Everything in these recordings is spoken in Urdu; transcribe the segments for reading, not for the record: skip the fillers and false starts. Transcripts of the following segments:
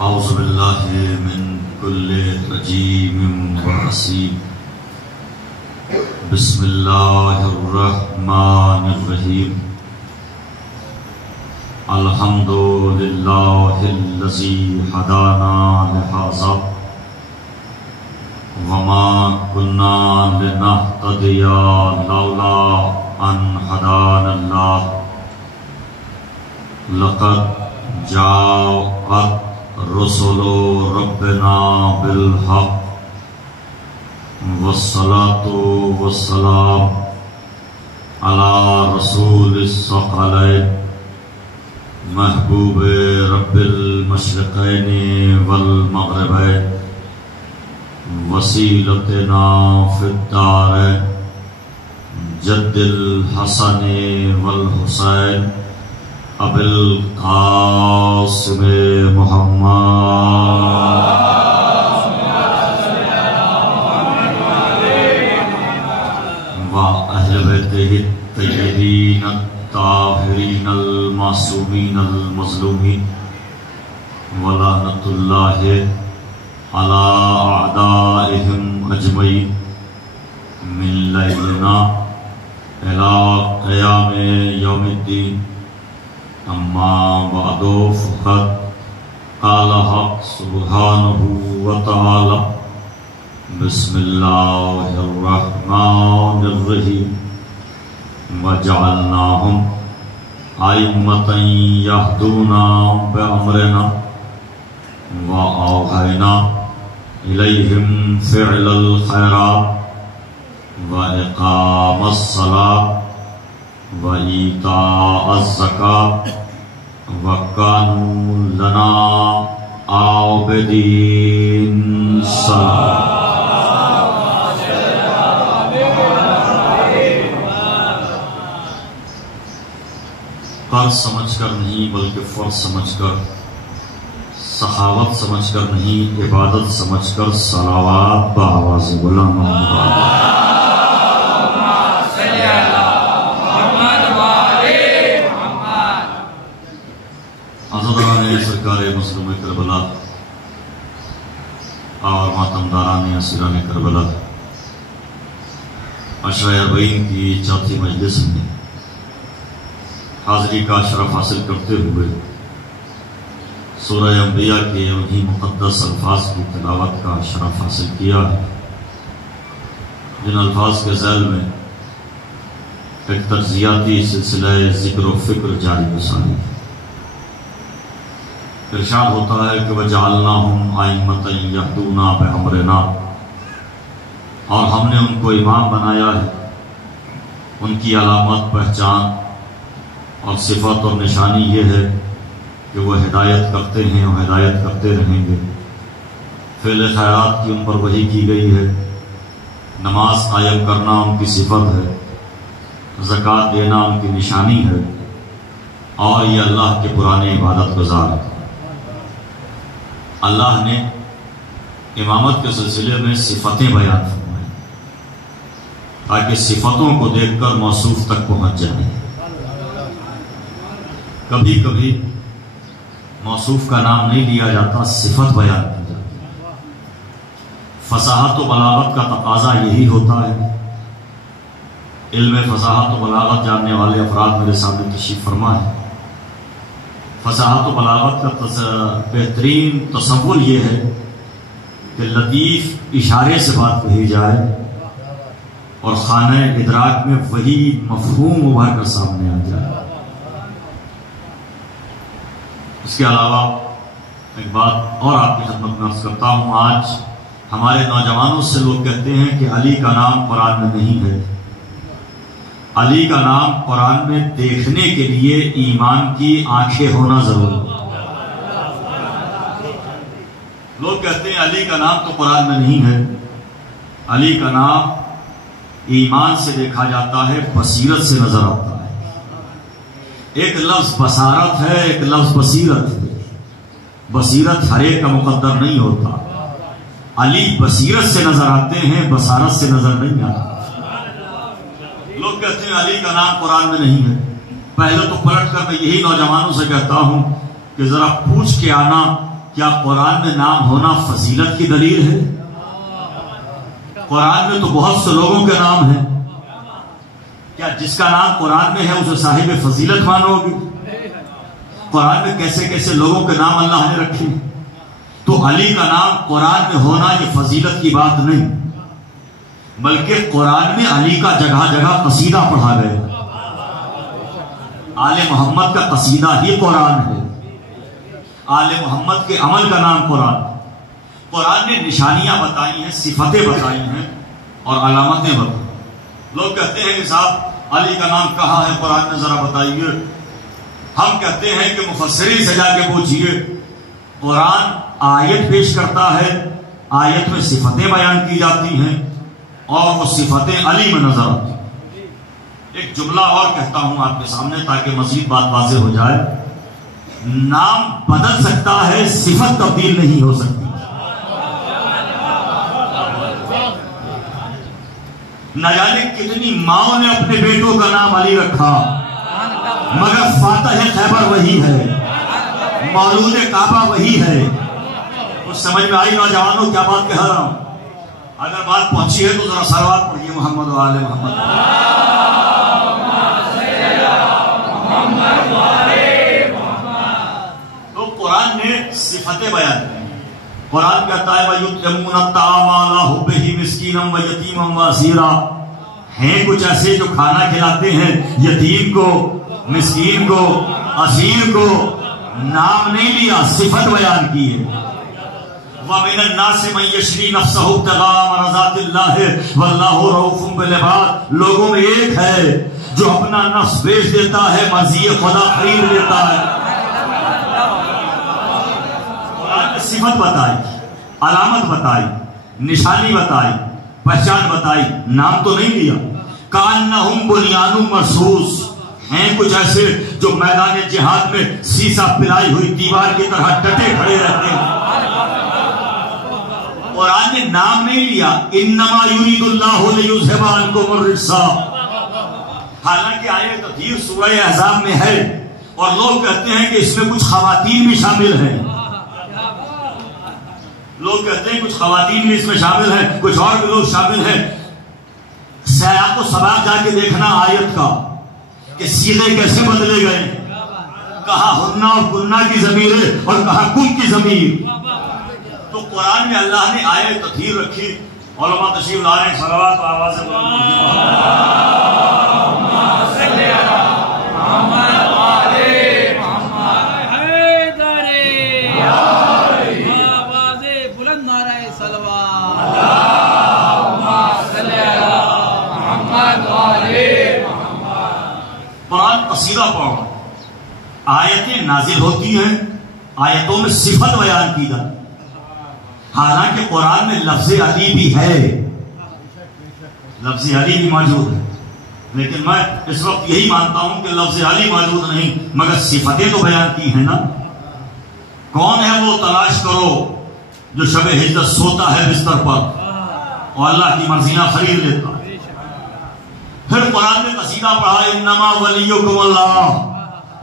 اعوذ باللہ من کل رجیم وحسیم بسم اللہ الرحمن الرحیم الحمد للہ الذی ہدانا لہذا وما كنا لنهتدي لولا ان هدانا اللہ لقد جاءت رسل ربنا بالحق والصلاة والسلام على رسول الثقلين محبوب رب المشرقين والمغربين وسيلتنا في الدارين جد الحسن والحسين ابو القاسم محمد وأهل بيته الطيبين الطاهرين المعصومين المظلومين ولعنة الله على أعدائهم أجمعين من ليلنا إلى قيام يوم الدين اما بعد فقد قال حق سبحانه وتعالى بسم الله الرحمن الرحيم وجعلناهم أئمة يهدون بأمرنا وأوحينا إليهم فعل الخيرات وإقام الصلاة وإيتاء الزكاة وكانوا لنا عابدين قرض سمجھ کر نہیں بلکہ فرض سمجھ کر، سخاوت سمجھ کر نہیں عبادت سمجھ کر صلوات بآواز بلند سرکار مسلم کربلا اور ماتمداران اسیران کربلا عشرہ اربعین کی چوتھی مجلس میں حاضری کا شرف حاصل کرتے ہوئے سورہ انبیاء کے انہی مقدس الفاظ کی تلاوت کا شرف حاصل کیا ہے، جن الفاظ کے ذیل میں ایک ترجیحاتی سلسلہ ذکر و فکر جاری گزاری ہے۔ ارشاد ہوتا ہے کہ وَجَعَلْنَاهُمْ أَئِمَّةً يَهْدُونَ بِأَمْرِنَا، اور ہم نے ان کو امام بنایا ہے۔ ان کی علامت، پہچان اور صفت اور نشانی یہ ہے کہ وہ ہدایت کرتے ہیں اور ہدایت کرتے رہیں گے۔ فعل خیرات کی ان پر وحی کی گئی ہے، نماز قائم کرنا ان کی صفت ہے، زکوٰۃ دینا ان کی نشانی ہے، اور یہ اللہ کے پرانے عبادت گزار ہیں۔ اللہ نے امامت کے سلسلے میں صفتیں بیان فرمائیں تاکہ صفتوں کو دیکھ کر موصوف تک پہنچ جائیں۔ کبھی کبھی موصوف کا نام نہیں لیا جاتا، صفت بیان کی جاتی ہے۔ فصاحت و بلاغت کا تقاضا یہی ہوتا ہے۔ علم فصاحت و بلاغت جاننے والے افراد میرے سامنے تشریف فرما ہے۔ فصاحت و بلاغت کا بہترین تصور یہ ہے کہ لطیف اشارے سے بات کہی جائے اور خانہ ادراک میں وہی مفہوم ابھر کر سامنے آ جائے۔ اس کے علاوہ ایک بات اور آپ کی خدمت میں عرض کرتا ہوں، آج ہمارے نوجوانوں سے لوگ کہتے ہیں کہ علی کا نام قرآن میں نہیں ہے۔ علی کا نام قرآن میں دیکھنے کے لیے ایمان کی آنکھیں ہونا ضروری ہے۔ لوگ کہتے ہیں علی کا نام تو قرآن میں نہیں ہے، علی کا نام ایمان سے دیکھا جاتا ہے، بصیرت سے نظر آتا ہے۔ ایک لفظ بصارت ہے، ایک لفظ بصیرت ہے۔ بصیرت ہر ایک کا مقدر نہیں ہوتا۔ علی بصیرت سے نظر آتے ہیں، بصارت سے نظر نہیں آتے۔ علی کا نام قرآن میں نہیں ہے؟ پہلے تو پلٹ کر میں یہی نوجوانوں سے کہتا ہوں کہ ذرا پوچھ کے آنا، کیا قرآن میں نام ہونا فضیلت کی دلیل ہے؟ قرآن میں تو بہت سے لوگوں کے نام ہیں، کیا جس کا نام قرآن میں ہے اسے صاحب فضیلت مانو گے؟ قرآن میں کیسے کیسے لوگوں کے نام اللہ نے رکھے، تو علی کا نام قرآن میں ہونا یہ فضیلت کی بات نہیں، بلکہ قرآن میں علی کا جگہ جگہ قصیدہ پڑھا گیا۔ آل محمد کا قصیدہ ہی قرآن ہے، آل محمد کے عمل کا نام قرآن۔ قرآن نے نشانیاں بتائی ہیں، صفتیں بتائی ہیں اور علامتیں بتائی۔ لوگ کہتے ہیں کہ صاحب علی کا نام کہاں ہے قرآن میں، ذرا بتائیے۔ ہم کہتے ہیں کہ مفسرین سے جا کے پوچھئے، قرآن آیت پیش کرتا ہے، آیت میں صفتیں بیان کی جاتی ہیں اور وہ صفتیں علی میں نظر آتی ہیں۔ ایک جملہ اور کہتا ہوں آپ کے سامنے تاکہ مزید بات واضح ہو جائے، نام بدل سکتا ہے، صفت تبدیل نہیں ہو سکتی۔ نہ جانے کتنی ماؤں نے اپنے بیٹوں کا نام علی رکھا، مگر فاتح خیبر وہی ہے، مولود کعبہ وہی ہے۔ کچھ سمجھ میں آئی نوجوانوں کیا بات کہہ رہا ہوں؟ اگر بات پہنچی ہے تو ذرا صلوات پڑھیے محمد و آل محمد۔ تو قرآن نے صفتیں بیان کی۔ قرآن کہتا ہے وَيُطْعِمُونَ الطَّعَامَ عَلَىٰ حُبِّهِ مِسْكِينًا وَيَتِيمًا وَأَسِيرًا، ہیں کچھ ایسے جو کھانا کھلاتے ہیں یتیم کو، مسکین کو، اسیر کو، نام نہیں لیا، صفت بیان کی ہے۔ وَمِنَ النَّاسِ مَن يَشْرِي نَفْسَهُ ابْتِغَاءَ مَرْضَاتِ اللَّهِ وَاللَّهُ رَءُوفٌ بِالْعِبَادِ، لوگوں میں ایک ہے جو اپنا نفس بیچ دیتا ہے، مرضی خدا خرید لیتا ہے۔ صفت بتائی، علامت بتائی، نشانی بتائی، پہچان بتائی، نام تو نہیں لیا۔ کأنہم بنیان مرصوص، ہیں کچھ ایسے جو میدان جہاد میں سیسا پلائی ہوئی دیوار کی طرح ڈٹے کھڑے رہتے ہیں۔ قرآن نے نام نہیں لیا، انما یرید اللہ لیذھب عنکم الرجس، حالانکہ آیت تطہیر سورہ احزاب میں ہے اور لوگ کہتے ہیں کہ اس میں کچھ خواتین بھی شامل ہیں، لوگ کہتے ہیں کچھ خواتین بھی اس میں شامل ہیں، کچھ اور بھی لوگ شامل ہیں۔ سیاق و سباق جا کے دیکھنا آیت کا کہ صیغے کیسے بدلے گئے، کہاں ہنہ اور کنہ کی ضمیر ہے اور کہاں کن کی ضمیر۔ تو قرآن میں اللہ نے آیت تطہیر رکھی۔ علماء تشریف لا رہے ہیں، صلوات و آواز سے قرآن قصیدہ پڑھو، آیتیں نازل ہوتی ہیں، آیتوں میں صفت بیان کی جاتی، حالانکہ قرآن میں لفظ علی بھی ہے، لفظ علی بھی موجود ہے، لیکن میں اس وقت یہی مانتا ہوں کہ لفظ علی موجود نہیں مگر صفتیں تو بیان کی ہیں نا۔ کون ہے وہ تلاش کرو جو شب ہجرت سوتا ہے بستر پر اور اللہ کی مرضیاں خرید لیتا ہے۔ پھر قرآن نے قصیدہ پڑھا، انما ولیکم اللہ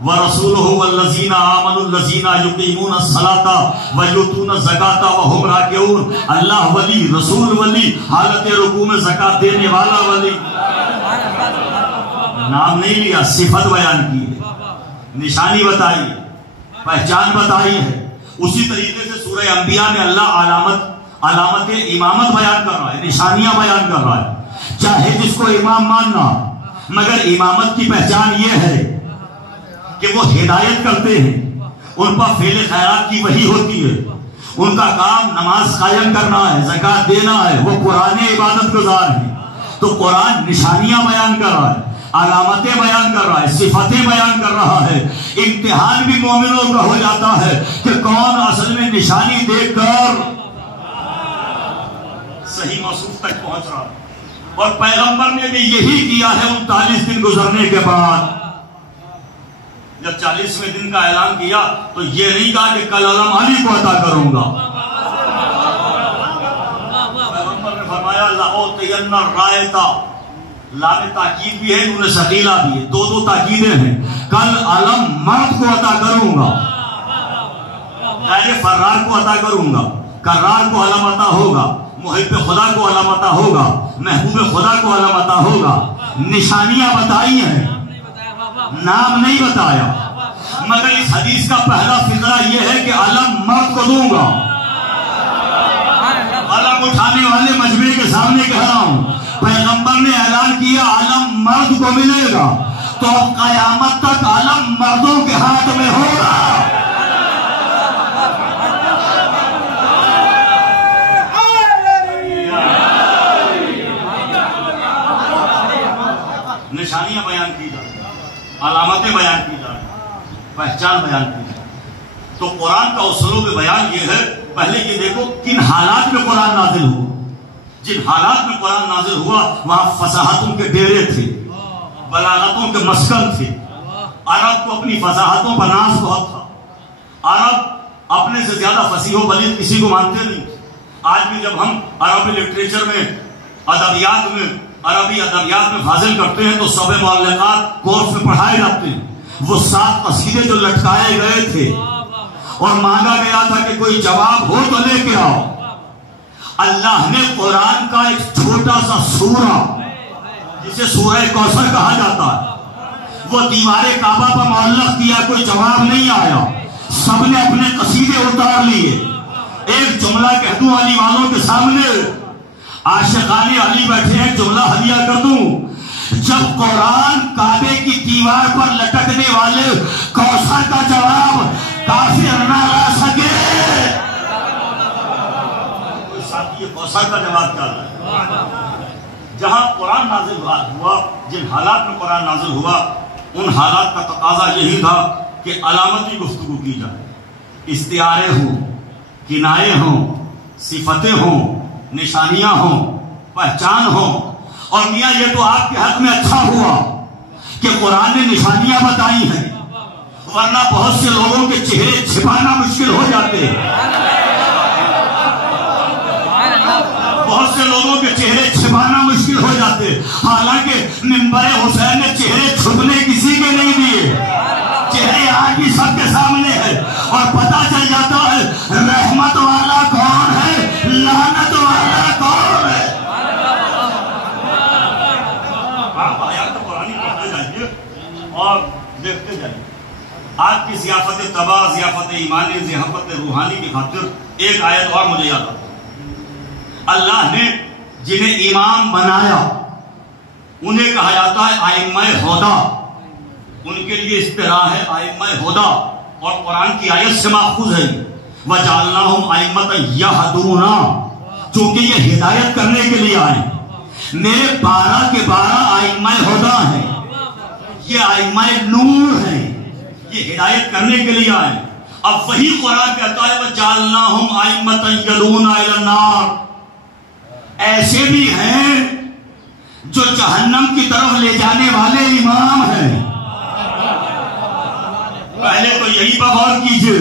ورسولہ والذین آمنوا الذین یقیمون الصلاۃ ویؤتون الزکاۃ وہم راکعون، اللہ ولی، رسول ولی، حالت رکوع میں زکات دینے والا ولی۔ نام نہیں لیا، صفت بیان کی ہے، نشانی بتائی ہے، پہچان بتائی ہے۔ اسی طریقے سے سورہ انبیاء میں اللہ علامت امامت بیان کر رہا ہے، نشانیاں بیان کر رہا ہے۔ چاہے جس کو امام ماننا، مگر امامت کی پہچان یہ ہے کہ وہ ہدایت کرتے ہیں، ان پر فعل خیرات کی وحی ہوتی ہے، ان کا کام نماز قائم کرنا ہے، زکات دینا ہے، وہ قرآن عبادت گزار ہیں۔ تو قرآن نشانیاں بیان کر رہا ہے، علامتیں بیان کر رہا ہے، صفتیں بیان کر رہا ہے۔ امتحان بھی مومنوں کا ہو جاتا ہے کہ کون اصل میں نشانی دیکھ کر صحیح موصوف تک پہنچ رہا ہے۔ اور پیغمبر نے بھی یہی کیا ہے 39 دن گزرنے کے بعد۔ جب 40ویں دن کا اعلان کیا تو یہ نہیں کہا کہ کل علم علی کو عطا کروں گا، پیغمبر نے فرمایا لَأُعْطِيَنَّ الرَّائِطَ لام تاکید بھی ہے، نون ثقیلہ بھی ہے، دو تاکیدیں ہیں. کل علم مرد کو عطا کروں گا، غیر فرار کو عطا کروں گا، کرار کو علم عطا ہوگا، محب خدا کو علم عطا ہوگا، محبوب خدا کو علم عطا ہوگا. نشانیاں بتائی ہیں، نام نہیں بتایا. مگر اس حدیث کا پہلا فقرہ یہ ہے کہ علم مرد کو دوں گا. علم اٹھانے والے مجمع کے سامنے کہہ رہا ہوں، پیغمبر نے اعلان کیا علم مرد کو ملے گا، تو اب قیامت تک علم مردوں کے ہاتھ میں ہوگا. نشانیاں بیان کی جائیں، علامتیں بیان کی جائیں، پہچان بیان کی جائے. تو قرآن کا اسلوب بیان یہ ہے، پہلے یہ دیکھو کن حالات میں قرآن نازل ہوا. جن حالات میں قرآن نازل ہوا وہاں فصاحتوں کے ڈیرے تھے، بلاغتوں کے مسکن تھے. عرب کو اپنی فصاحتوں پر ناز بہت تھا. عرب اپنے سے زیادہ فصیح و بلیغ کسی کو مانتے نہیں. آج بھی جب ہم عربی لٹریچر میں، ادبیات میں، عربی ادبیات میں فاضل کرتے ہیں تو سب معلقات کورس میں پڑھائے جاتے ہیں. وہ 7 قصیدے جو لٹکائے گئے تھے اور مانگا گیا تھا کہ کوئی جواب ہو تو لے کے آؤ، اللہ نے قرآن کا ایک چھوٹا سا سورہ جسے سورہ کوثر کہا جاتا ہے وہ دیوار کعبہ پر معلق کیا. کوئی جواب نہیں آیا، سب نے اپنے قصیدے اتار لیے. ایک جملہ کہہ دوں علی والوں کے سامنے، عاشقان علی بیٹھے ہیں، جملہ ہدیہ کر دوں. جب قرآن کعبے کی دیوار پر لٹکنے والے کوثر کا جواب کافر نہ لا سکے، یہ کوثر کا جواب کیا ہے؟ جہاں قرآن نازل ہوا، جن حالات میں قرآن نازل ہوا، ان حالات کا تقاضا یہی تھا کہ علامتی گفتگو کی جائے. استعارے ہوں، کنائے ہوں، صفتیں ہوں، نشانیاں ہوں، پہچان ہوں. اور میاں یہ تو آپ کے حق میں اچھا ہوا کہ قرآن نے نشانیاں بتائی ہیں، ورنہ بہت سے لوگوں کے چہرے چھپانا مشکل ہو جاتے ہیں. بہت سے لوگوں کے چہرے چھپانا مشکل ہو جاتے. حالانکہ منبر حسین نے چہرے چھپنے کسی کے نہیں دیے، چہرے آج بھی سب کے سامنے ہے اور پتہ چل جاتا ہے رحمت والا کون ہے، لعنت والا کون ہے. آپ آیات قرآنی پڑھتے جائیے اور دیکھتے جائیے. آج کی ضیافت تباہ، ضیافت ایمانی، ضیافت روحانی کی خاطر ایک آیت اور مجھے یاد آتا. اللہ نے جنہیں امام بنایا انہیں کہا جاتا ہے ائمہ ہدی. ان کے لیے اصطلاح ہے ائمہ ہدی اور قرآن کی آیت سے ماخوذ ہے. وَجَعَلْنَاهُمْ أَئِمَّةً يَهْدُونَ، چونکہ یہ ہدایت کرنے کے لیے آئے. میرے 12 کے 12 ائمہ ہدی ہیں، یہ ائمہ نور ہیں، یہ ہدایت کرنے کے لیے آئے. اب وہی قرآن کہتا ہے وَجَعَلْنَاهُمْ أَئِمَّةً يَدْعُونَ إِلَى النَّارِ. ایسے بھی ہیں جو جہنم کی طرف لے جانے والے امام ہیں. پہلے تو یہی پر غور کیجئے،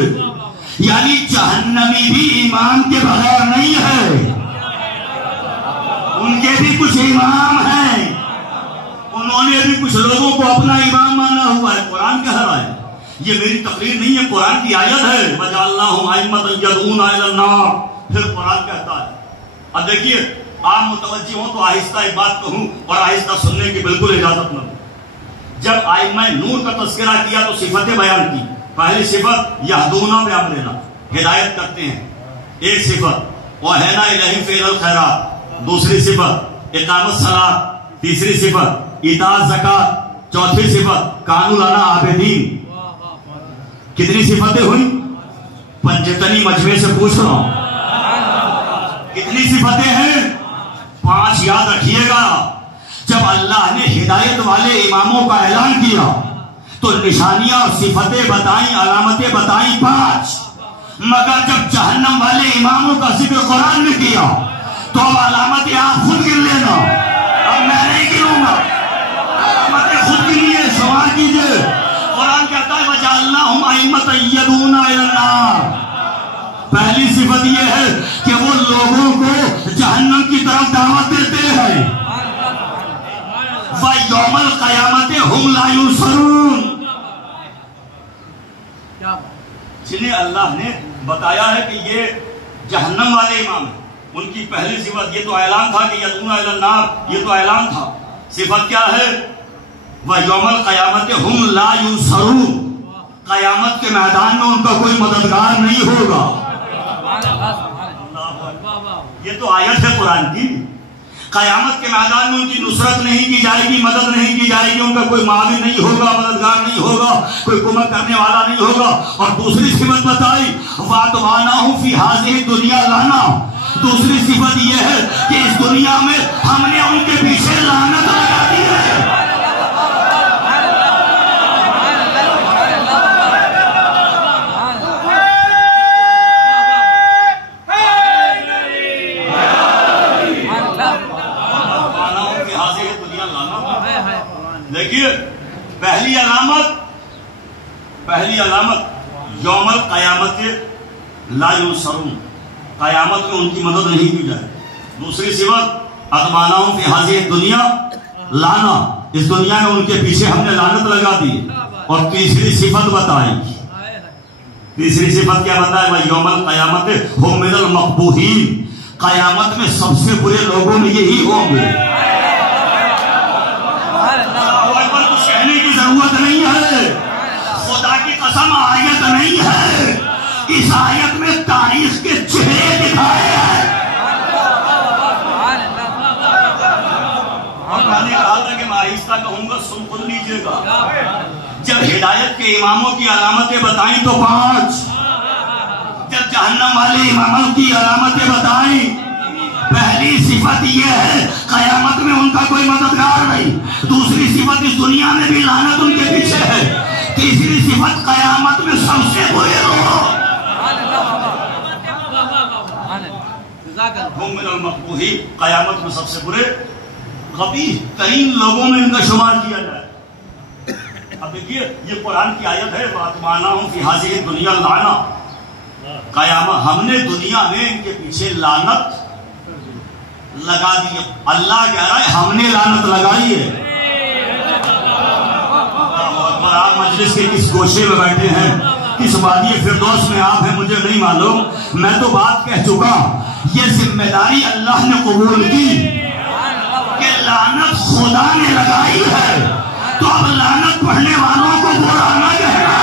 یعنی جہنمی بھی امام کے بغیر نہیں ہے، ان کے بھی کچھ امام ہیں، انہوں نے بھی کچھ لوگوں کو اپنا امام مانا ہوا ہے. قرآن کہہ رہا ہے، یہ میری تقریر نہیں ہے، قرآن کی آیت ہے وَجَعَلْنَاهُمْ أَئِمَّةً يَدْعُونَ إِلَى النَّارِ. پھر قرآن کہتا ہے. اب دیکھیے آپ متوجہ ہوں تو آہستہ ایک بات کہوں اور آہستہ سننے کی بالکل اجازت نہ. جب ائمہ نور کا تذکرہ کیا تو صفتیں بیان کی. پہلی صفت یہدون بامرنا، ہدایت کرتے ہیں، ایک صفت وَأَوْحَيْنَا إِلَيْهِمْ فِعْلَ الْخَيْرَاتِ، دوسری صفت اقامۃ الصلاۃ، تیسری صفت ایتاء الزکوٰۃ، چوتھی صفت کانوا لنا عابدین. کتنی صفتیں ہوئی؟ پنجتنی مجمع سے پوچھ رہا ہوں کتنی صفتیں ہیں؟ 5 یاد رکھیے گا. جب اللہ نے ہدایت والے اماموں کا اعلان کیا تو نشانیاں اور صفتیں بتائیں، علامتیں بتائیں 5. مگر جب جہنم والے اماموں کا ذکر قرآن میں کیا تو اب علامتیں آپ خود گر لینا، اب میں نہیں گروں گا، علامتیں خود گریے. سوال کیجئے. قرآن کہتا ہے وَجَعَلْنَاهُمْ أَئِمَّةً يَدْعُونَ إِلَى النَّارِ. پہلی صفت یہ ہے کہ وہ لوگوں کو جہنم کی طرف دعوت دیتے ہیں. وَيَوْمَ الْقِيَامَةِ هُمْ لَا يُنصَرُونَ. جنہیں اللہ نے بتایا ہے کہ یہ جہنم والے امام ہیں، ان کی پہلی صفت یہ تو اعلان تھا کہ یدعون الی النار، یہ تو اعلان تھا. صفت کیا ہے؟ وَيَوْمَ الْقِيَامَةِ هُمْ لَا يُنصَرُونَ. قیامت کے میدان میں ان کا کوئی مددگار نہیں ہوگا. یہ تو آیت ہے قرآن کی. قیامت کے میدان میں ان کی نصرت نہیں کی جائے گی، مدد نہیں کی جائے گی، ان کا کوئی معاون نہیں ہوگا، مددگار نہیں ہوگا، کوئی کمک کرنے والا نہیں ہوگا. اور دوسری صفت بتائی وَأَتْبَعْنَاهُمْ فِي هَذِهِ الدُّنْيَا لَعْنَةً. دوسری صفت یہ ہے کہ اس دنیا میں ہم نے ان کے پیچھے لعنت لگا دی ہے. دیکھیے پہلی علامت یوم القیامت لا ينصرون، قیامت میں ان کی مدد نہیں کی جائے. دوسری صفت اتبعناہم فی ہذہ الدنیا لعنہ، اس دنیا میں ان کے پیچھے ہم نے لعنت لگا دی. اور تیسری صفت بتائی، تیسری صفت کیا بتائی؟ یوم القیامت ہم من المقبوحین، قیامت میں سب سے برے لوگوں میں یہی ہوں گے. کہنے کی ضرورت نہیں ہے، خدا کی قسم آیت نہیں ہے، اس آیت میں تاریخ کے چہرے دکھائے ہیں. اور میں نے کہا تھا کہ میں آہستہ کہوں گا، سن خود لیجئے گا. جب ہدایت کے اماموں کی علامتیں بتائیں تو 5، جب جہنم والے اماموں کی علامتیں بتائیں، پہلی صفت یہ ہے قیامت میں ان کا کوئی مددگار نہیں. دوسری صفت اس دنیا میں بھی لعنت ان کے پیچھے ہے. تیسری صفت قیامت میں سب سے برے لوگ ہم من المقبوحین، قیامت میں سب سے برے قبیح ترین لوگوں میں ان کا شمار کیا جائے. اب دیکھیے یہ قرآن کی آیت ہے وَأَتْبَعْنَاهُمْ فِي هَذِهِ الدُّنْيَا لَعْنَةً. قیامت ہم نے دنیا میں ان کے پیچھے لعنت لگا دی. اللہ کہہ رہا ہے ہم نے لعنت لگائی ہے. اور آپ مجلس کے کس گوشے میں بیٹھے ہیں، کس وادی فردوس میں آپ ہیں، مجھے نہیں معلوم. میں تو بات کہہ چکا، یہ ذمہ داری اللہ نے قبول کی کہ لعنت خدا نے لگائی ہے، تو اب لعنت پڑھنے والوں کو برا نہ کہنا.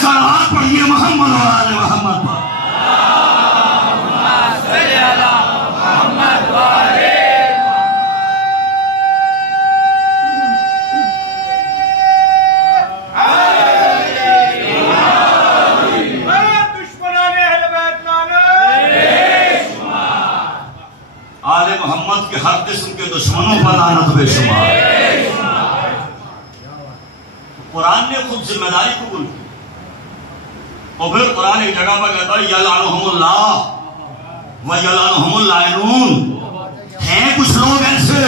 سلوات پڑھیے محمد و آل محمد پر. آل محمد کے ہر قسم کے دشمنوں پر لعنت بے شمار. قرآن نے خود ذمہ داری قبول کی. اور پھر قرآن ایک جگہ پر کہتا ہے یلعنہم اللہ ویلعنہم اللاعنون. ہیں کچھ لوگ ایسے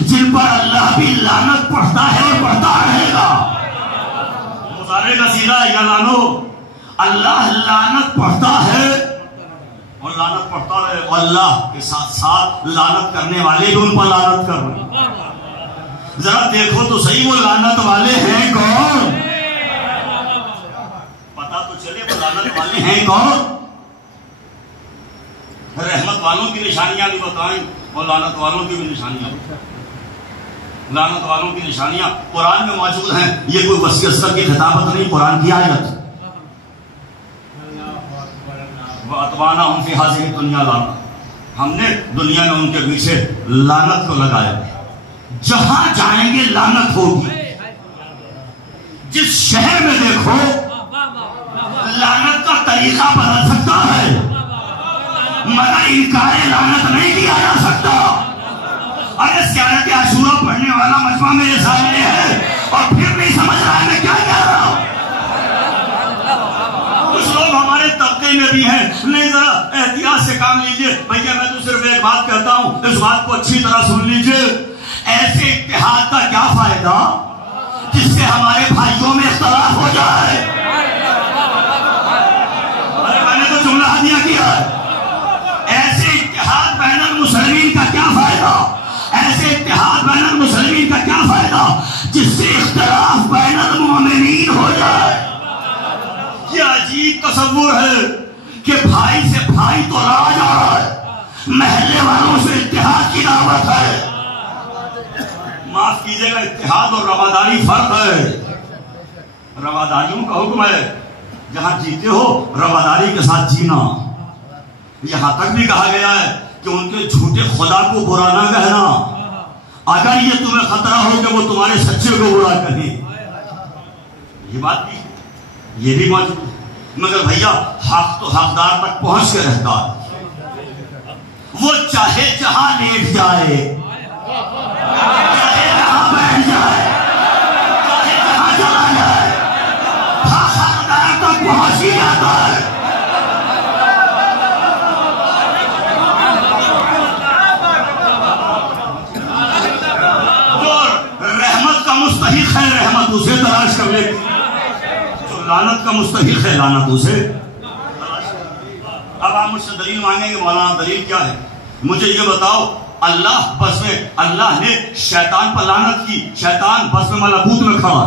جن پر اللہ بھی لعنت پڑھتا ہے اور پڑھتا رہے گا. مضارع کا صیغہ ہے یلعنو، اللہ لعنت پڑھتا ہے اور لعنت پڑھتا رہے، اور اللہ کے ساتھ ساتھ لعنت کرنے والے بھی ان پر لعنت کر رہے ہیں. ذرا دیکھو تو صحیح وہ لعنت والے ہیں کون؟ پتا تو چلے وہ لعنت والے ہیں کون. رحمت والوں کی نشانیاں بھی بتائیں اور لعنت والوں کی بھی نشانیاں. لعنت والوں کی نشانیاں قرآن میں موجود ہیں. یہ کوئی وسیع اثر کی خطابت نہیں، قرآن کی آیت. وَأَتْبَعْنَاهُمْ فِي هَذِهِ الدُّنْيَا لَعْنَةً، ہم نے دنیا میں ان کے پیچھے لعنت کو لگایا. جہاں جائیں گے لعنت ہوگی. جس شہر میں دیکھو لعنت کا طریقہ بدل سکتا ہے مگر انکار لعنت نہیں کیا جا سکتا. ارے سیارت عاشورہ پڑھنے والا مجمع میرے سامنے ہے اور پھر نہیں سمجھ رہا ہے میں کیا کہہ رہا ہوں. کچھ لوگ ہمارے طبقے میں بھی ہیں، نہیں ذرا احتیاط سے کام لیجئے. بھیا میں تو صرف ایک بات کہتا ہوں، اس بات کو اچھی طرح سن لیجئے. ایسے اتحاد کا کیا فائدہ جس سے ہمارے بھائیوں میں اختلاف ہو جائے. ارے میں نے تو جملہ ہدیہ کیا ہے. اتحاد بین المسلمین کا کیا فائدہ جس سے اختلاف بین المؤمنین ہو جائے؟ یہ عجیب تصور ہے کہ بھائی سے بھائی تو راج آ رہا ہے، محلے والوں سے اتحاد کی دعوت ہے۔ معاف کیجئے گا، اتحاد اور رواداری فرق ہے۔ رواداریوں کا حکم ہے جہاں جیتے ہو رواداری کے ساتھ جینا۔ یہاں تک بھی کہا گیا ہے کہ ان کے جھوٹے خدا کو برا نہ کہنا، اگر یہ تمہیں خطرہ ہو کہ وہ تمہارے سچے کو برا کہیں۔ یہ بات بھی، یہ بھی موجود ہے، مگر بھیا حق تو حقدار تک پہنچ کے رہتا ہے۔ وہ چاہے جہاں لیٹ جائے، چاہے جہاں بیٹھ جائے، چاہے جہاں چلا جائے، حق حقدار تک پہنچ ہی جاتا ہے۔ جو رحمت کا مستحق ہے رحمت اسے تلاش کر لے، جو لعنت کا مستحق ہے لعنت اسے۔ اب آپ مجھ سے دلیل مانگیں گے مولانا دلیل کیا ہے؟ مجھے یہ بتاؤ، اللہ بس میں، اللہ نے شیطان پر لعنت کی، شیطان بس میں ملکوت میں کھڑا،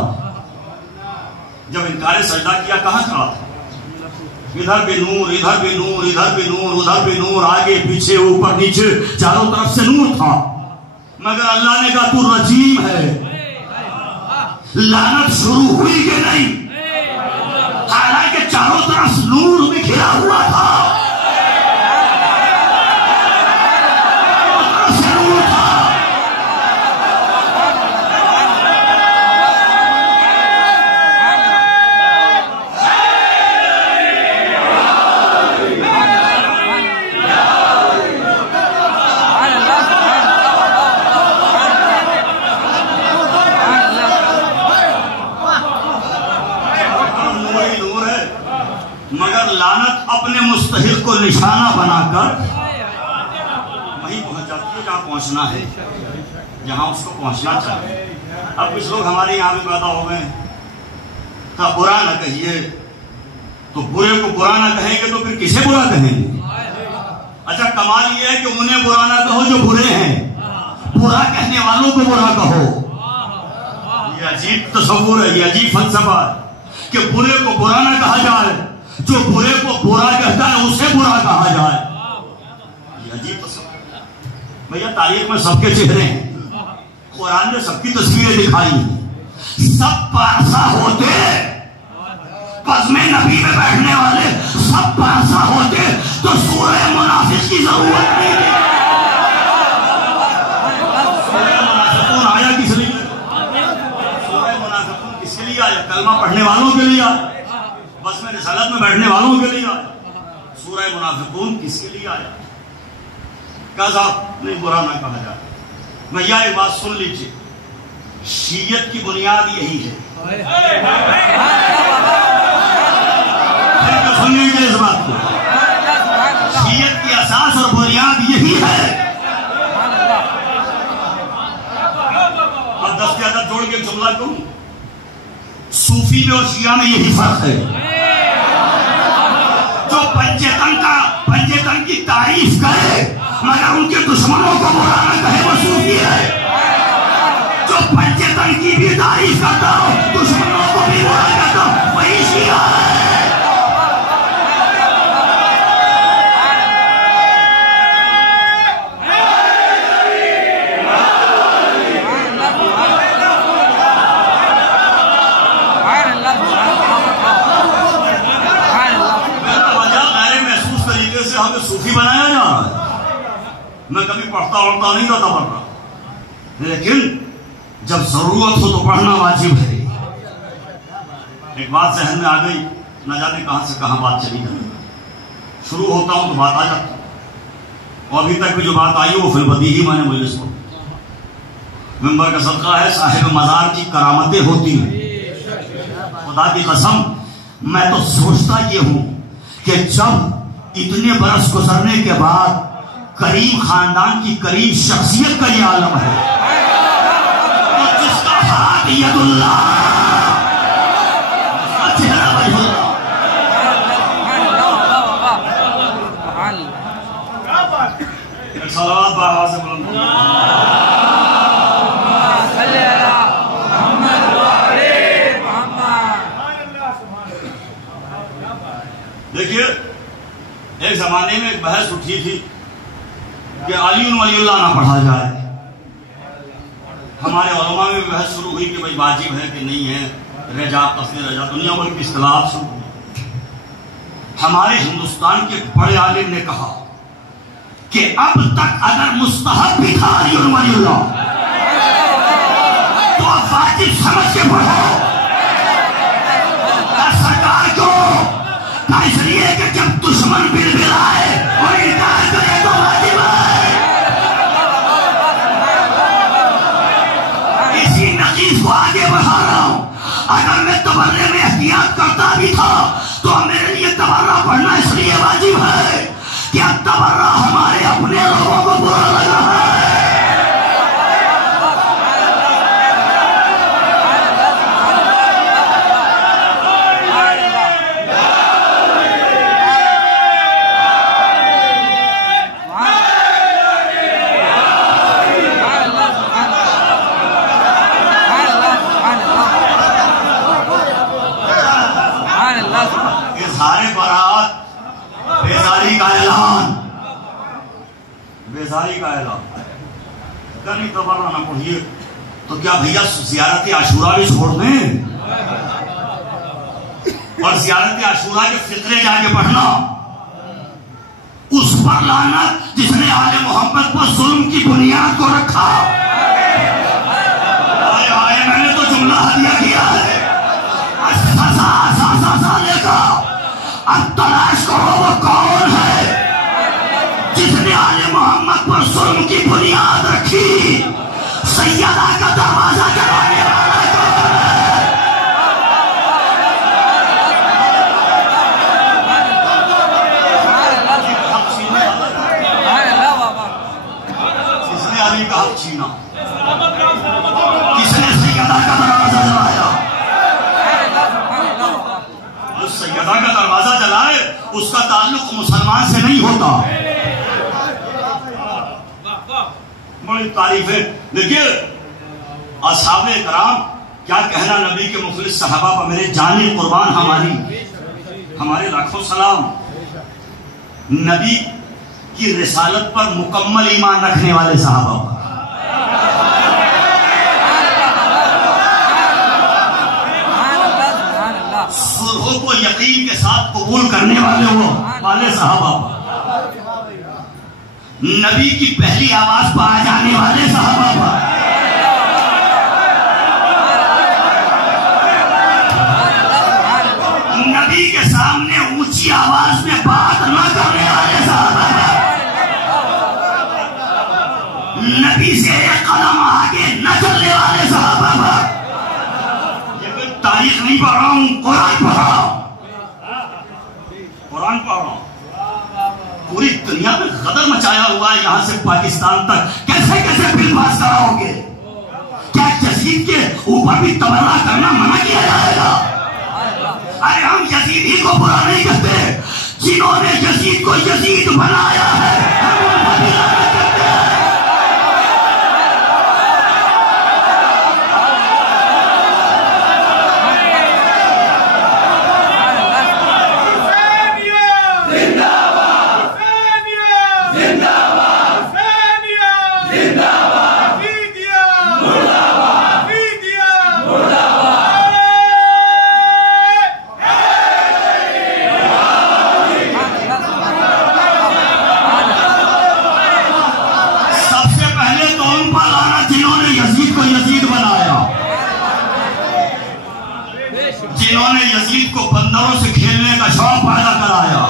جب انکار سجدہ کیا کہاں کھڑا تھا؟ ادھر بھی نور، ادھر بھی نور، ادھر بھی نور، ادھر بھی نور، آگے پیچھے اوپر نیچے چاروں طرف سے نور تھا، مگر اللہ نے کہا تو رجیم ہے۔ لعنت شروع ہوئی کہ نہیں؟ حالانکہ چاروں طرف نور میں گھرا ہوا تھا، مگر لعنت اپنے مستحق کو نشانہ بنا کر وہیں پہنچ جاتی ہے جہاں پہنچنا ہے، جہاں اس کو پہنچنا چاہیے۔ اب کچھ لوگ ہمارے یہاں بھی پیدا ہو گئے کہ برا نہ کہیے، تو برے کو برا نہ کہیں گے تو پھر کسے برا کہیں گے؟ اچھا کمال یہ ہے کہ انہیں برا نہ کہو جو برے ہیں، برا کہنے والوں کو برا کہو۔ یہ عجیب تصور ہے، یہ عجیب فلسفہ ہے کہ برے کو برا نہ کہا جائے، جو برے کو برا کہتا ہے اسے برا کہا جائے۔ یہ عجیب تصور۔ بھیا تاریخ میں سب کے چہرے ہیں، قرآن نے سب کی تصویریں دکھائی ہیں، سب پارسا ہوتے، بزم نبی میں بیٹھنے والے سب پارسا ہوتے تو سورہ منافق کی ضرورت نہیں تھی۔ سورہ منافقون آیا کس لیے؟ سورہ منافقون کس کے لیے آیا؟ کلمہ پڑھنے والوں کے لیے آیا، بس میں رسالت میں بیٹھنے والوں کے لیے آیا۔ سورہ منافقون کس کے لیے آیا؟ کہا صاحب نہیں برا نہ کہا جائے۔ بھیا ایک بات سن لیجئے، شیعت کی بنیاد یہی ہے، سن لیجئے اس بات کو، شیعت کی اساس اور بنیاد یہی ہے۔ اب دست عدد جوڑ کے جملہ کہوں، صوفی میں اور شیعہ میں یہی فرق ہے۔ جو پنجے تن کی تعریف کرے مگر ان کے دشمنوں کو برا نہ کہے وہ صوفی ہے، جو پنجے تن کی بھی تعریف کرتا ہو دشمنوں کو بھی برا کہتا ہو وہی شیعہ ہے۔ صوفی بنایا جا رہا ہے، میں کبھی پڑھتا وڑھتا نہیں رہتا پڑھتا، لیکن جب ضرورت ہو تو پڑھنا واجب ہے۔ ایک بات ذہن میں آ گئی، نہ جانے کہاں سے کہاں بات چلی جاتی، شروع ہوتا ہوں تو بات آ جاتی، اور ابھی تک بھی جو بات آئی وہ فلبدی ہی میں نے مجلس کو، ممبر کا صدقہ ہے، صاحب مزار کی کرامتیں ہوتی ہیں۔ خدا کی قسم میں تو سوچتا یہ ہوں کہ جب اتنے برس گزرنے کے بعد کریم خاندان کی کریم شخصیت کا یہ عالم ہے، جس کا ہاتھ ید اللہ، جس کا چہرہ وجہ اللہ، ایک صلوات با آواز بلند زمانے میں ایک بحث اٹھی تھی کہ علی ولی اللہ نہ پڑھا جائے. ہمارے علماء میں بحث شروع ہوئی کہ بھائی واجب ہے کہ نہیں ہے, رجا قصد رجا دنیا بھر کی اختلاف شروع ہوئی. ہمارے ہندوستان کے بڑے عالم نے کہا کہ اب تک اگر مستحب بھی تھا علی ولی اللہ تو اب واجب سمجھ کے پڑھو. سرکار کو اس لیے کہ جب دشمن بل آئے اور انکار کرے تو واجب ہے. اسی نقیص کو آگے بڑھا رہا ہوں. اگر میں تبرے میں احتیاط کرتا بھی تھا تو میرے لیے تبرہ پڑھنا اس لیے واجب ہے کہ اب تبرہ ہمارے اپنے لوگوں کو برا لگا ہے. بیزاری کا اعلان کرنی تبرہ نہ پڑھیے تو کیا بھیا زیارت عاشورہ بھی چھوڑ دیں اور زیارت عاشورہ کے فقرے جا کے پڑھنا؟ اس پر لعنت جس نے آل محمد پر ظلم کی بنیاد کو رکھا. آئے میں نے تو جملہ ہدیہ کیا ہے. سالے کا اب تلاش کرو وہ کون ہے جس نے آل محمد پر ظلم کی بنیاد رکھی. سیدہ کا دروازہ جلانے والا کون ہے؟ کس نے علی کا حق چھینا؟ کس نے سیدہ کا دروازہ جلایا؟ جو سیدہ کا دروازہ جلائے اس کا تعلق مسلمان سے نہیں ہوتا. بڑی تعریف ہے. دیکھیے اصحاب کرام کیا کہنا نبی کے مخلص صحابہ پر, میرے جانی قربان ہمارے لاکھوں سلام. نبی کی رسالت پر مکمل ایمان رکھنے والے صحابہ پر. سرحوں کو یقین کے ساتھ قبول کرنے والے صحابہ پر. نبی کی پہلی آواز پر آ جانے والے صحابہ پر. نبی کے سامنے اونچی آواز میں بات نہ کرنے والے صحابہ پر. نبی سے ایک قدم آگے نہ چلنے والے صحابہ پر. یہ کوئی تاریخ نہیں پڑھ رہا ہوں, قرآن پڑھ رہا ہوں. قرآن پڑھ رہا ہوں. پوری دنیا میں غدر مچایا ہوا ہے یہاں سے پاکستان تک. کیسے کیسے بل پاس کراؤ گے؟ کیا یزید کے اوپر بھی تبرہ کرنا منع کیا جائے گا؟ ارے ہم یزید ہی کو برا نہیں کہتے, جنہوں نے یزید کو یزید بنایا ہے ہم ان پر بھی لعنت کرتے ہیں. جنہوں نے یزید کو بندروں سے کھیلنے کا شوق پیدا کرایا.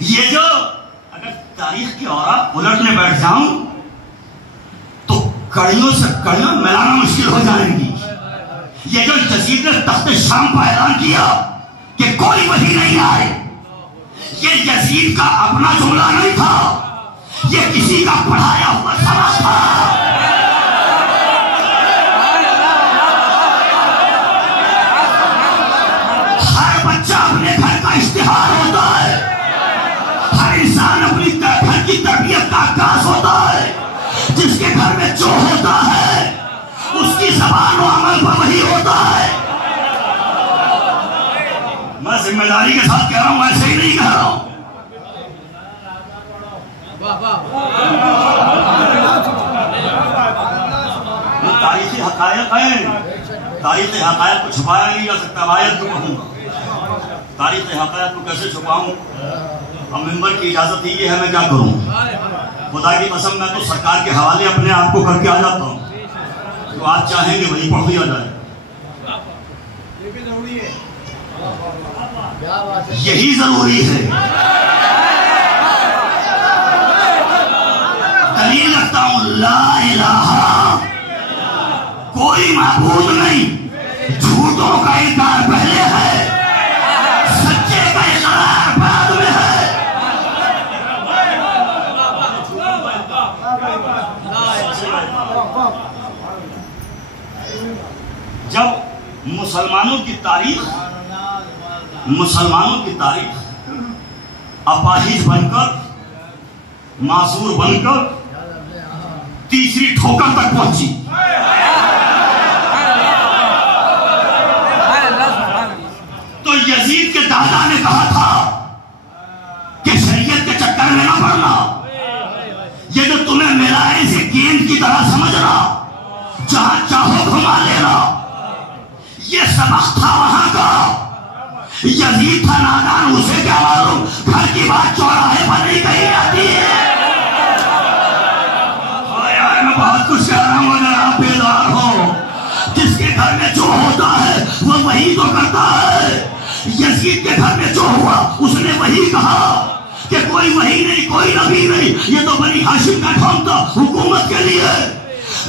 یہ جو اگر تاریخ کی اوراق الٹنے بیٹھ جاؤں تو کڑیوں سے کڑیوں ملانا مشکل ہو جائیں گی. یہ جو یزید نے تخت شام پر اعلان کیا کہ کوئی وحی نہیں آئے, یہ یزید کا اپنا جملہ نہیں تھا, یہ کسی کا پڑھایا ہوا سبق تھا. اپنے گھر کا اشتہار ہوتا ہے, ہر انسان اپنی گھر کی تربیت کا عکاس ہوتا ہے. جس کے گھر میں جو ہوتا ہے اس کی زبان و عمل پر وہی ہوتا ہے. میں ذمہ داری کے ساتھ کہہ رہا ہوں، ایسے ہی نہیں کہہ رہا ہوں. یہ تاریخی حقائق ہیں، تاریخی حقائق کو چھپایا نہیں جا سکتا. آیت تو کہوں گا، تاریخی حقائق کو کیسے چھپاؤں؟ اب ممبر کی اجازت ہی یہ ہے، میں کیا کروں؟ خدا کی قسم میں تو سرکار کے حوالے اپنے آپ کو کر کے آ جاتا ہوں، جو آپ چاہیں گے وہی پڑھ دیا جائے. یہی ضروری ہے. دلیل رکھتا ہوں، لا الہ، کوئی معبود نہیں. جھوٹوں کا انکار پہلے ہے، سچے کا اقرار بعد میں ہے. جب مسلمانوں کی تاریخ اپاہج بن کر، معذور بن کر تیسری ٹھوکر تک پہنچی، تو یزید کے دادا نے کہا تھا کہ شریعت کے چکر میں نہ پڑنا، یہ جو تمہیں ملا ہے اسے گیند کی طرح سمجھنا، جہاں چاہو گھما لینا. یہ سبق تھا وہاں کا. یزید تھا نادان، اسے کیا معلوم گھر کی بات چوراہے پر نہیں کہی جاتی ہے. میں بہت کچھ کہہ رہا ہوں، اگر آپ بیدار ہو. جس کے گھر میں جو ہوتا ہے وہ وہی تو کرتا ہے. یزید کے گھر میں جو ہوا اس نے وہی کہا کہ کوئی وہی نہیں، کوئی نبی نہیں، یہ تو بنی ہاشم کا ڈھونگ تھا حکومت کے لیے.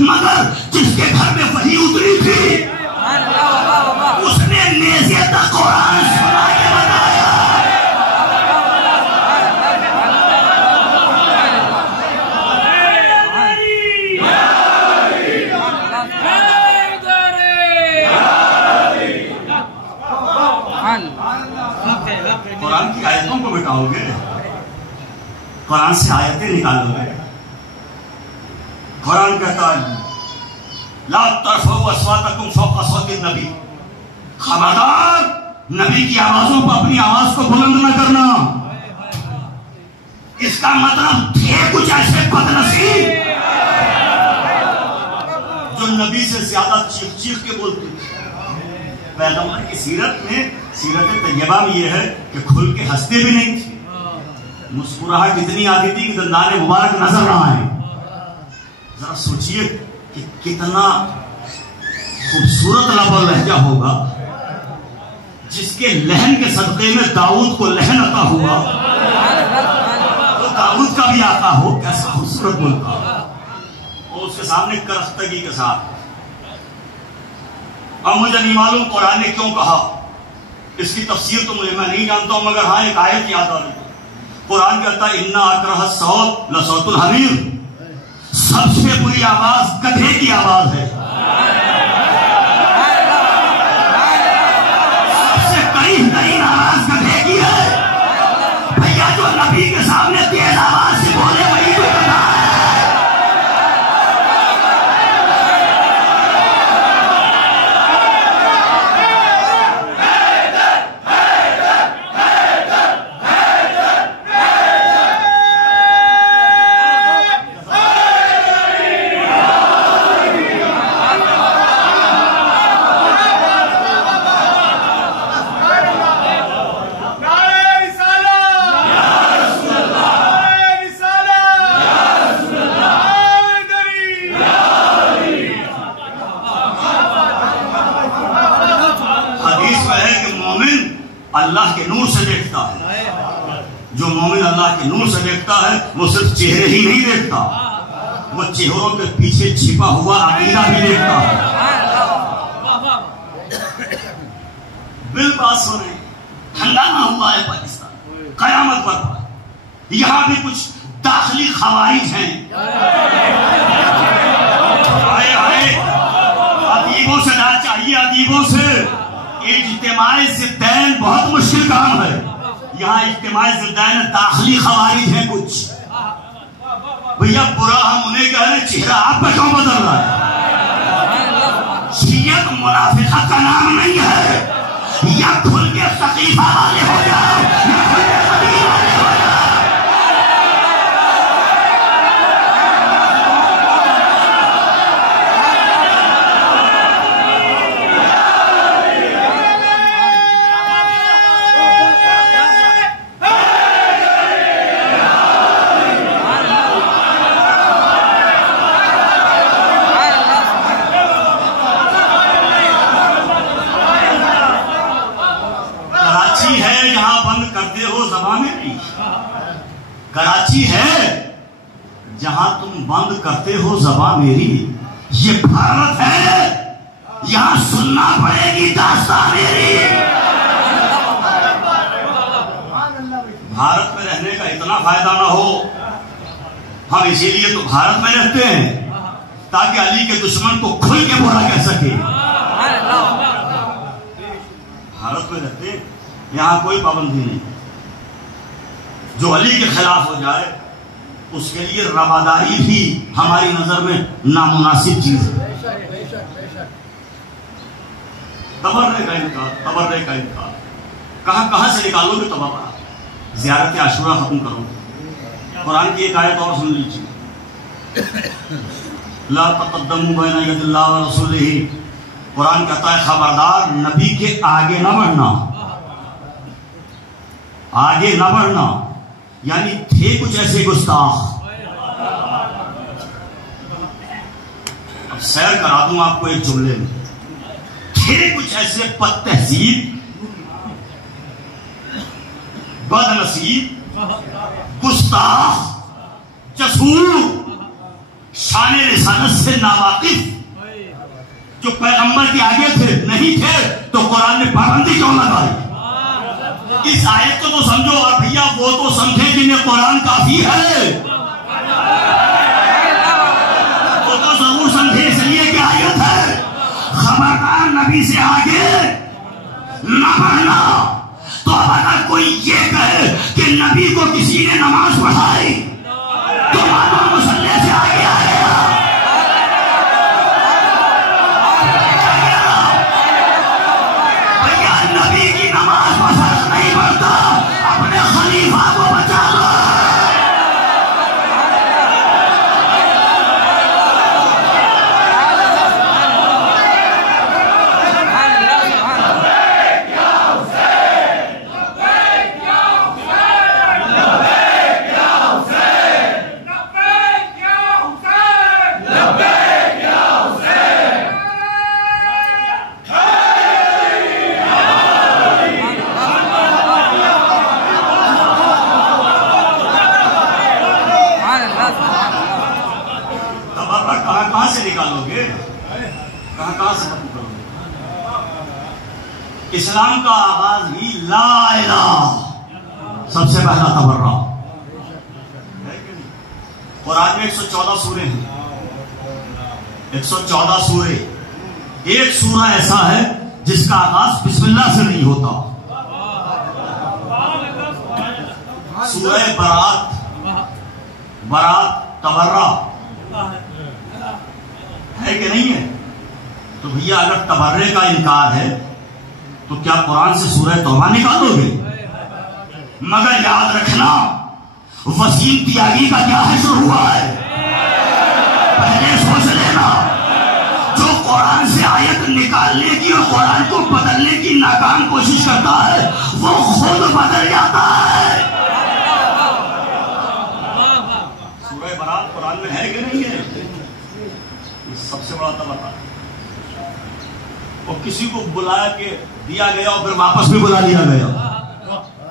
مگر جس کے گھر میں وہی اتری تھی اس نے نیزے تک قرآن سنا کے بتایا. قرآن کی آیتوں کو بتاؤ گے، قرآن سے آیتیں نکالو گے. قرآن کہتا ہے لا ترفعوا اصواتکم فوق صوت النبی، خبردار نبی کی آوازوں پر اپنی آواز کو بلند نہ کرنا. اس کا مطلب تھے کچھ ایسے بدنصیب جو نبی سے زیادہ چیخ چیخ کے بولتے تھے. پیغمبر کی سیرت میں، سیرت طیبہ میں یہ ہے کہ کھل کے ہنستے بھی نہیں تھے. مسکراہٹ اتنی آتی تھی کہ دندان مبارک نظر نہ آئے. ذرا سوچئے کہ کتنا خوبصورت لب و لہجہ ہوگا جس کے لہن کے صدقے میں داؤد کو لہن عطا ہوا. تو داؤد کا بھی آقا ہو، کیسا خوبصورت بولتا، اور اس کے سامنے کرختگی کے ساتھ. اب مجھے نہیں معلوم قرآن نے کیوں کہا، اس کی تفسیر تو میں نہیں جانتا ہوں، مگر ہاں ایک آیت یاد آ رہی. قرآن کہتا ہے اِنَّ أَكْرَهَ الصَّوْتِ لَصَوْتُ الْحَمِيرِ، سب سے بری آواز گدھے کی آواز ہے. سب سے قریب ترین آواز گدھے کی ہے. بھیا جو نبی کے سامنے تیز آواز سے بولے وہی تو گدھا ہے. اللہ کے نور سے دیکھتا ہے. جو مومن اللہ کے نور سے دیکھتا ہے وہ صرف چہرے ہی نہیں دیکھتا، وہ چہروں کے پیچھے چھپا ہوا عقیدہ بھی دیکھتا ہے. بل بات سنیں، ہنگامہ ہوا ہے پاکستان، قیامت برپا ہے. یہاں بھی کچھ داخلی خوارج ہیں. آئے آئے ادیبوں سے نہ چاہیے، ادیبوں سے. اجتماع ضدین بہت مشکل کام ہے. یہاں اجتماع ضدین داخلی خوارج ہیں کچھ. بھیا برا ہم انہیں کہہ رہے، چہرہ آپ کا کیوں بدل رہا ہے؟ شیعت منافقت کا نام نہیں ہے. یا کھل کے سقیفہ والے ہو جاؤ یا کھل کے مدینہ والے ہو جاؤ. کراچی ہے جہاں تم بند کرتے ہو زبان میری. یہ بھارت ہے یہاں سننا پڑے گی داستان میری. بھارت میں رہنے کا اتنا فائدہ نہ ہو. ہم اسی لیے تو بھارت میں رہتے ہیں تاکہ علی کے دشمن کو کھل کے برا کہہ سکے. بھارت میں رہتے ہیں یہاں کوئی پابندی نہیں. جو علی کے خلاف ہو جائے اس کے لیے رواداری بھی ہماری نظر میں نامناسب چیز ہے. تبرے کا انکار کہاں سے نکالو گے تبرہ؟ زیارت عاشورہ ختم کرو. قرآن کی ایک آیت اور سن لیجیے. لا تقدموا بین ید اللہ ورسولہ. قرآن کہتا ہے خبردار نبی کے آگے نہ بڑھنا. آگے نہ بڑھنا یعنی تھے کچھ ایسے گستاخ. اب سیر کرا دوں آپ کو ایک جملے میں. تھے کچھ ایسے بد تہذیب، بد نصیب، گستاخ، جسور، شان رسالت سے ناواقف، جو پیغمبر کے آگے تھے نہیں تھے تو قرآن نے پابندی کیوں لگائی؟ اس آیت کو تو سمجھو. اور بھیا وہ تو سمجھے جنہیں قرآن کافی ہے. وہ تو ضرور سمجھے اس لیے کہ آیت ہے خبردار نبی سے آگے نہ بڑھنا. تو اب اگر کوئی یہ کہے کہ نبی کو کسی نے نماز پڑھائی تو مانو مصلی سے آگے آئے گا. نبی کی نماز پسند نہیں پڑتا اپنے خلیفہ کو بچا لو. کہاں سے نکالو گے؟ کہاں سے ختم کرو گے؟ اسلام کا آغاز ہی لا الہ، سب سے پہلا تبرہ. قرآن میں 114 سورے ہیں. 114 سورے. ایک سورہ ایسا ہے جس کا آغاز بسم اللہ سے نہیں ہوتا. سورہ برات تبرہ ہے کہ نہیں ہے؟ تو بھیا اگر تبرے کا انکار ہے تو کیا قرآن سے سورہ توبہ نکالو گے؟ مگر یاد رکھنا وسیم تیاگی کا کیا حشر ہوا ہے. پہلے سوچ لینا جو قرآن سے آیت نکالنے کی اور قرآن کو بدلنے کی ناکام کوشش کرتا ہے وہ خود بدل جاتا ہے. سورہ برات قرآن میں ہے کہ نہیں ہے؟ سب سے بڑا تبرہ. اور کسی کو بلایا کہ دیا گیا اور پھر واپس بھی بلا لیا گیا،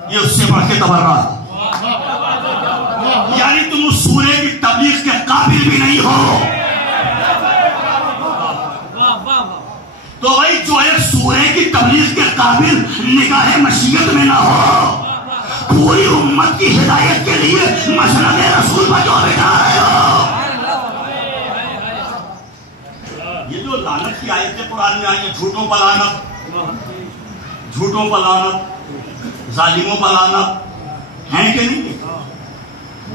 یہ اس سے بڑھ کے تبرہ ہے. یعنی تم اس سورے کی تبلیغ کے قابل بھی نہیں ہو. تو بھائی جو ایک سورے کی تبلیغ کے قابل نگاہ مشیت میں نہ ہو، پوری امت کی ہدایت کے لیے مسند رسول پر جو بٹھا رہے ہو. یہ جو لعنت کی آیتیں قرآن میں آئی ہیں، جھوٹوں پر لعنت، جھوٹوں پر لعنت، ظالموں پر لعنت، ہیں کہ نہیں؟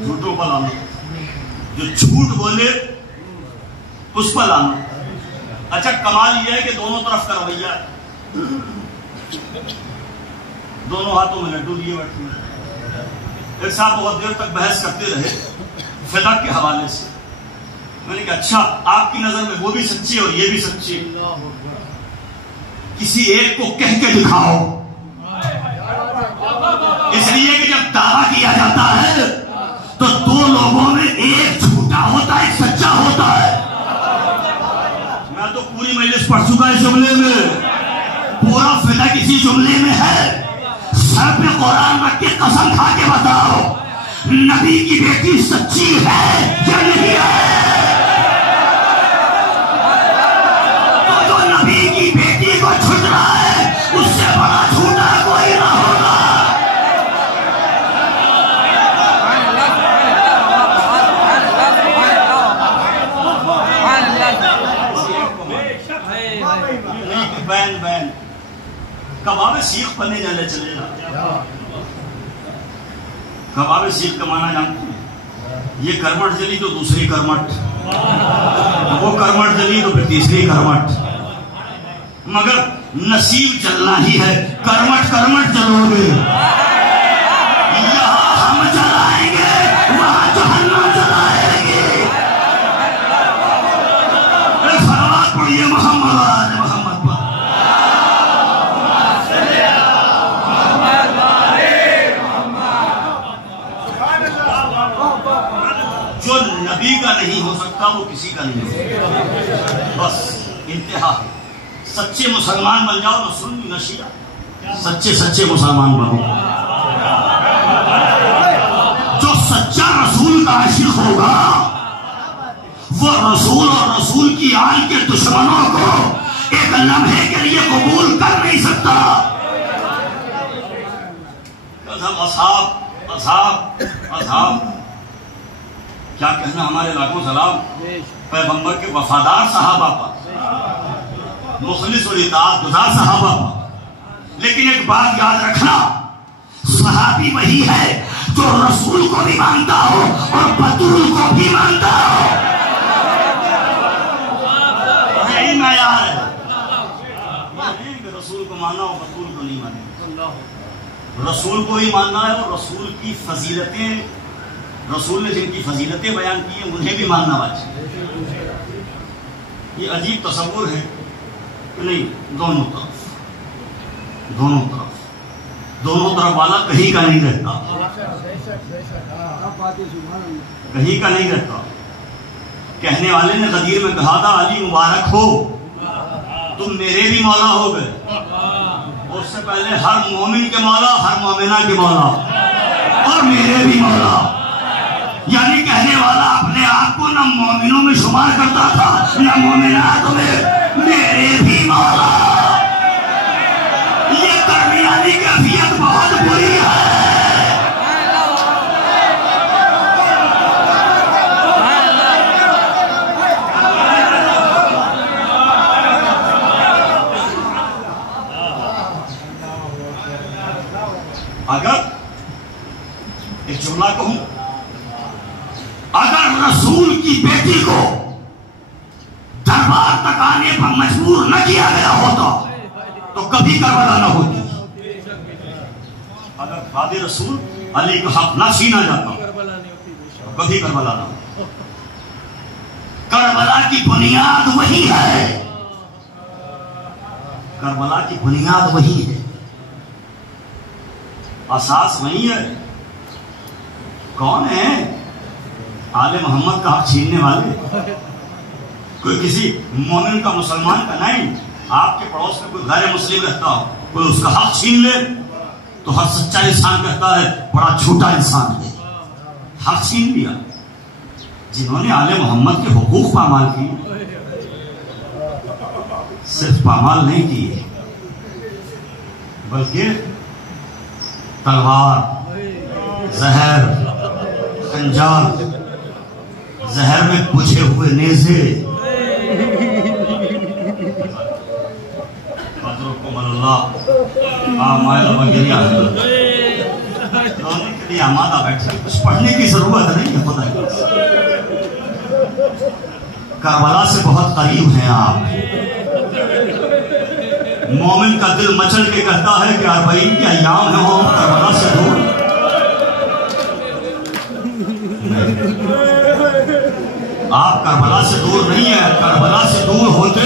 جھوٹوں پر لعنت، جو جھوٹ بولے اس پر لعنت. اچھا کمال یہ ہے کہ دونوں طرف کا رویہ ہے. دونوں ہاتھوں میں لڈو لیے بیٹھے ہیں. ایک صاحب بہت دیر تک بحث کرتے رہے فدق کے حوالے سے. میں نے کہا اچھا آپ کی نظر میں وہ بھی سچی اور یہ بھی سچی, کسی ایک کو کہہ کے دکھاؤ. اس لیے کہ جب دعویٰ کیا جاتا ہے تو دو لوگوں میں ایک جھوٹا ہوتا ہے ایک سچا ہوتا ہے. میں تو پوری مجلس پڑھ چکا اس جملے میں, پورا فدق کسی جملے میں ہے. سر پہ قرآن رکھ کے قسم کھا کے بتاؤ نبی کی بیٹی سچی ہے یا نہیں ہے؟ تو جو نبی کی بیٹی کو چھٹ رہا ہے اس سے بڑا جھوٹا کوئی نہ ہوگا. بین بین کباب سیخ پنے جانے چلے گا. کباب سیخ کا معنی جانتے ہیں؟ یہ کرمٹ جلی تو دوسری کرمٹ, وہ کرمٹ جلی تو پھر تیسری کرمٹ. مگر نصیب چلنا ہی ہے, کرمٹ کرمٹ چلو گے. یہاں ہم چلائیں گے وہاں جہنم چلائیں گے. صلوات پڑھیے محمد آل محمد پر. جو نبی کا نہیں ہو سکتا وہ کسی کا نہیں ہو سکتا. بس انتہا ہے. سچے مسلمان بن جاؤ, نہ سنی نہ شیعہ, سچے سچے مسلمان بنو. جو سچا رسول کا عاشق ہوگا وہ رسول اور رسول کی آن کے دشمنوں کو ایک لمحے کے لیے قبول کر نہیں سکتا. اصحاب اصحاب اصحاب کیا کہنا, ہمارے لاکھوں سلام پیغمبر کے وفادار صحابہ پر, مخلص اور اطاعت گزار صحابہ پر. لیکن ایک بات یاد رکھنا, صحابی وہی ہے جو رسول کو بھی مانتا ہو اور بطول کو بھی مانتا ہو. یہی معیار ہے. رسول کو ماننا اور بطول کو نہیں ماننا. رسول کو ہی ماننا ہے اور رسول کی فضیلتیں, رسول نے جن کی فضیلتیں بیان کی ہیں انہیں بھی ماننا واجب. یہ عجیب تصور ہے کہ نہیں, دونوں طرف دونوں طرف والا کہیں کا نہیں رہتا, کہیں کا نہیں رہتا. کہنے والے نے غدیر میں کہا تھا علی مبارک ہو تم میرے بھی مولا ہو گئے, اور اس سے پہلے ہر مومن کے مولا, ہر مومنہ کے مولا, اور میرے بھی مولا. یعنی کہنے والا اپنے آپ کو نہ مومنوں میں شمار کرتا تھا نہ مومنات میں, میرے بھی مولا. یہ درمیانی کیفیت بہت بری ہے. اگر ایک جملہ کہوں, اگر رسول کی بیٹی کو دربار تک آنے پر مجبور نہ کیا گیا ہوتا تو کبھی کربلا نہ ہوتی. اگر باد رسول علی کا حق نہ چھینا جاتا تو کبھی کربلا نہ ہوتی. کربلا کی بنیاد وہی ہے, کربلا کی بنیاد وہی ہے, اساس وہی ہے. کون ہے آل محمد کا حق چھیننے والے؟ کوئی کسی مومن کا, مسلمان کا نہیں. آپ کے پڑوس میں کوئی غیر مسلم رہتا ہو, کوئی اس کا حق چھین لے تو ہر سچا انسان کہتا ہے بڑا جھوٹا انسان ہے. حق چھین لیا. جنہوں نے آل محمد کے حقوق پامال کی, صرف پامال نہیں کیے بلکہ تلوار, زہر, خنجر, زہر میں بجھے ہوئے نیزے, قدرکم اللہ آمائل وغیرہ رونے کے لیے آمادہ بیٹھے. کچھ پڑھنے کی ضرورت نہیں ہے. خدا کربلا سے بہت قریب ہیں آپ. مومن کا دل مچل کے کہتا ہے کہ 40 کے ایام ہیں وہ کربلا سے دور. آپ کربلا سے دور نہیں ہیں. کربلا سے دور ہوتے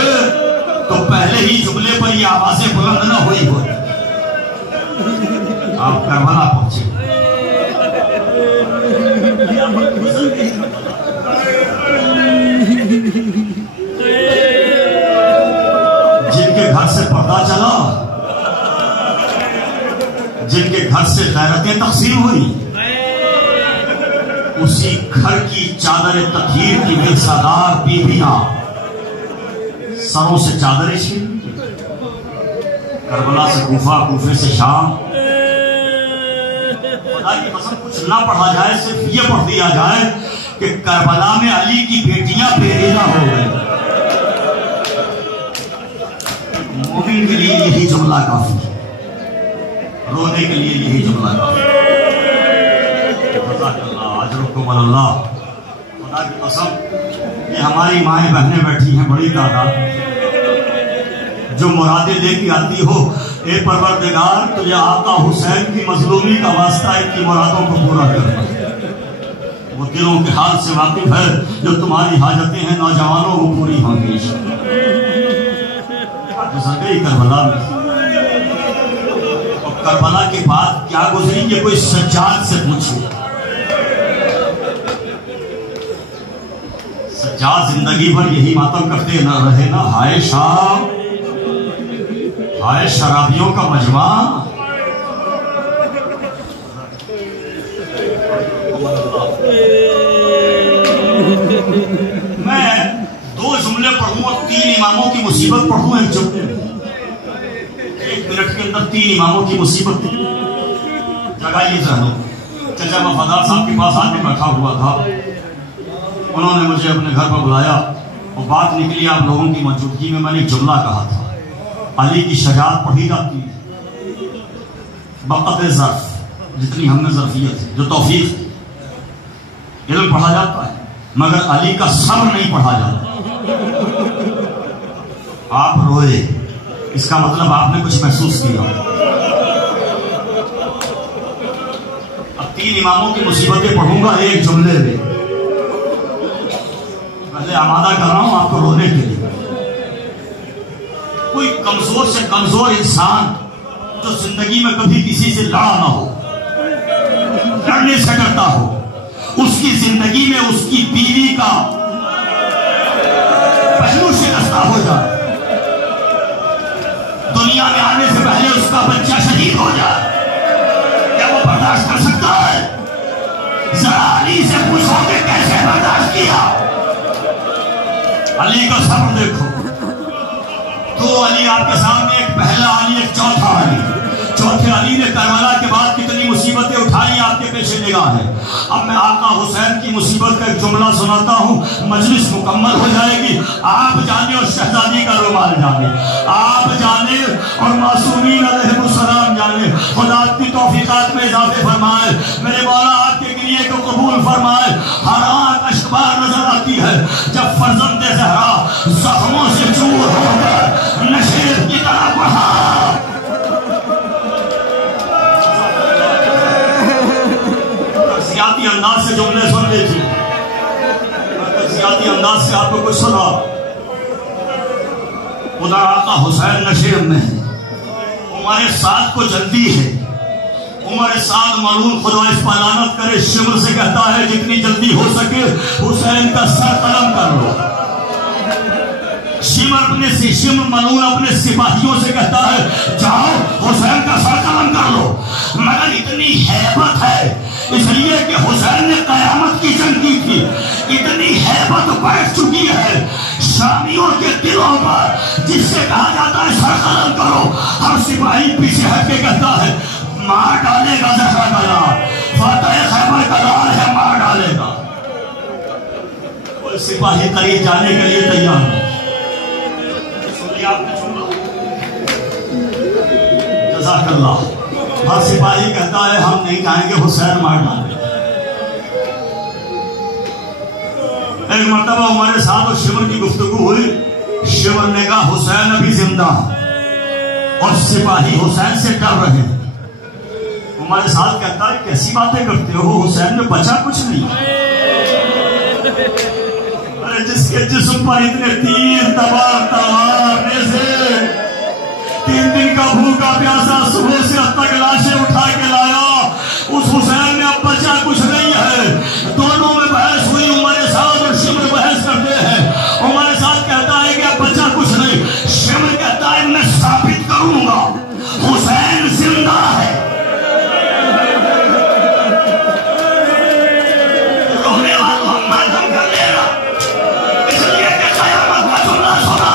تو پہلے ہی جملے پر یہ آوازیں بلند نہ ہوئی ہوتی. آپ کربلا پہنچے. جن کے گھر سے پردہ چلا، جن کے گھر سے غیرتیں تقسیم ہوئی، اسی گھر کی چادر تطہیر کی بے سالار بیویاں سروں سے چادریں چھین. کربلا سے کوفہ، کوفے سے شام. خدا کی قسم کچھ نہ پڑھا جائے، صرف یہ پڑھ دیا جائے کہ کربلا میں علی کی بیٹیاں بے ریزہ ہو گئے. مومن کے لیے یہی جملہ کافی ہے، رونے کے لیے یہی جملہ کافی ہے. اجرکم اللہ. خدا کی قسم یہ ہماری مائیں بہنیں بیٹھی ہیں بڑی تعداد، جو مرادیں لے کے آتی ہو، اے پروردگار تجھے آقا حسین کی مظلومی کا واسطہ ان کی مرادوں کو پورا کرنا. وہ دلوں کے حال سے واقف ہے، جو تمہاری حاجتیں ہیں نوجوانوں کو پوری ہوں گی. گئی کربلا میں، اور کربلا کے بعد کیا گزری یہ کوئی سجاد سے پوچھو. سجاد زندگی بھر یہی ماتم کرتے نہ رہے نا، ہائے شام، ہائے شرابیوں کا مجمع. میں 2 جملے پڑھوں اور 3 اماموں کی مصیبت پڑھوں ایک جملے میں. 1 منٹ کے اندر 3 اماموں کی مصیبت. جگائیے ذہنوں. چچا وفادار صاحب کے پاس آ کے بیٹھا ہوا تھا، انہوں نے مجھے اپنے گھر پر بلایا اور بات نکلی آپ لوگوں کی موجودگی میں. میں نے ایک جملہ کہا تھا، علی کی شجاعت پڑھی جاتی ہے بقدر ظرف، جتنی ہم نے ظرفیت ہے، جو توفیق ہے. علم پڑھا جاتا ہے مگر علی کا صبر نہیں پڑھا جاتا. آپ روئے، اس کا مطلب آپ نے کچھ محسوس کیا. اب 3 اماموں کی مصیبتیں پڑھوں گا ایک جملے میں. پہلے آمادہ کر رہا ہوں آپ کو رونے کے لیے. کوئی کمزور سے کمزور انسان جو زندگی میں کبھی کسی سے لڑا نہ ہو، لڑنے سے ڈرتا ہو، اس کی زندگی میں اس کی بیوی کا پہلو شکستہ ہو جائے، دنیا میں آنے سے پہلے اس کا بچہ شہید ہو جائے، کیا وہ برداشت کر سکتا ہے؟ ذرا علی سے پوچھو کہ کیسے برداشت کیا. علی کا صبر دیکھو. 2 علی آپ کے سامنے، ایک پہلا علی ایک چوتھا علی. چوتھے علی نے کربلا کے بعد کتنی مصیبتیں اٹھائی آپ کے پیش نگاہ ہے. اب میں آقا حسین کی مصیبت کا ایک جملہ سناتا ہوں، مجلس مکمل ہو جائے گی. آپ جانے اور شہزادی کا رومال جانے، آپ جانے اور معصومین علیہ السلام جانے. خدا کی توفیقات میں اضافے فرمائے، میرے مولا آپ کے گریے کو قبول فرمائے. حالات اشکبار نظر آتی ہے جب فرزند زہرا زخموں سے چور ہو کر نشیب کی طرح بڑھا. تجزیاتی انداز سے جملے سن لیجیے. تجزیاتی انداز سے آپ کو کچھ سنا. خدا آقا حسین نشیب میں ہے. عمر سعد کو جلدی ہے. عمر سعد معلوم خدا اس پر لعنت کرے شمر سے کہتا ہے جتنی جلدی ہو سکے حسین کا سر قلم کر لو. شمر ملعون اپنے سپاہیوں سے کہتا ہے جاؤ حسین کا سر قلم کر لو. مگر اتنی ہیبت ہے اس لیے کہ حسین نے قیامت کی جنگ کی تھی. اتنی ہیبت بیٹھ چکی ہے شامیوں کے دلوں پر جس سے کہا جاتا ہے سر قلم کرو. ہر سپاہی پیچھے ہٹ کے کہتا ہے مار ڈالے گا زہرا کا لال. فاتح خیبر کا لال ہے، مار ڈالے گا. کوئی سپاہی قریب جانے کے لیے تیار ہے. جزاک اللہ. ہر سپاہی کہتا ہے ہم نہیں کہیں گے حسین مار ڈالے. ایک مرتبہ ہمارے ساتھ اور شمر کی گفتگو ہوئی. شمر نے کہا حسین ابھی زندہ ہے. اور سپاہی حسین سے ڈر رہے ہیں۔ عمر سعد کہتا ہے کیسی باتیں کرتے ہو، حسین میں بچا کچھ نہیں۔ ارے جس کے جسم پر اتنے تیر تلوارنے سے 3 دن کا بھوکا پیاسا صبح سے اب تک لاشیں اٹھا کے لایا، اس حسین میں اب بچا کچھ نہیں ہے۔ دونوں میں بحث ہوئی، عمر سعد اور شمر بحث کرتے ہیں۔ عمر سعد کہتا ہے کہ اب بچا کچھ نہیں، شمر کہتا ہے میں ثابت کروں گا حسین زندہ ہے۔ رونے والوں ماتم کر لے گا، اس لیے کہ قیامت کا جملہ سنا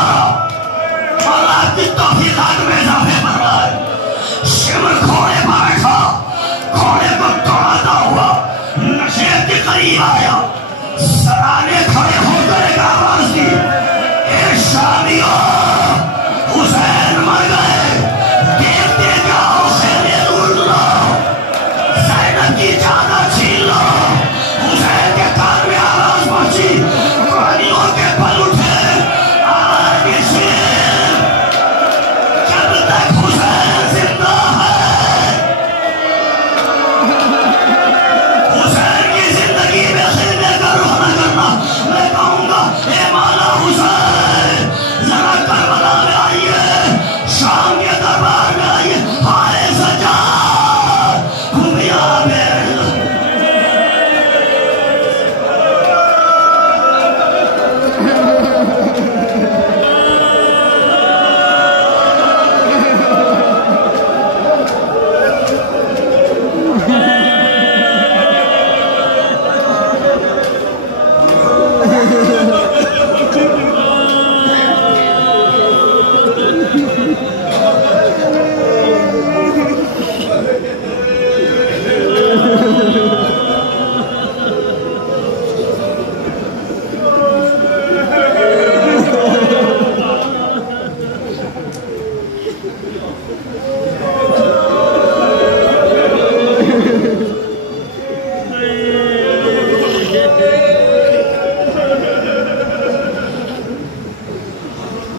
اور آپ کی توفیقات میں اضافے بڑھ رہا ہے۔ شمر کھوڑے پر بیٹھا، کھوڑے کو دوڑاتا ہوا نشیب کے قریب آیا، سرانے کھڑے ہو کر ایک آواز دی، اے شامیوں حسین مر گئے، دیکھتے جاؤ خیمے لوٹ لو، زینب کی جانہ چھین لو۔ حسین کے کان میں آواز پہنچی، پانیوں کے پل اٹھے، آگے شیر جب تک حسین زندہ ہے، حسین کی زندگی میں خیمے کا رخ نہ کرنا۔ میں کہوں گا اے مولا حسین ذرا کربلا میں آئیے، شام کے دربار میں آئیے، ہائے سجاد گھومیا بیٹھ۔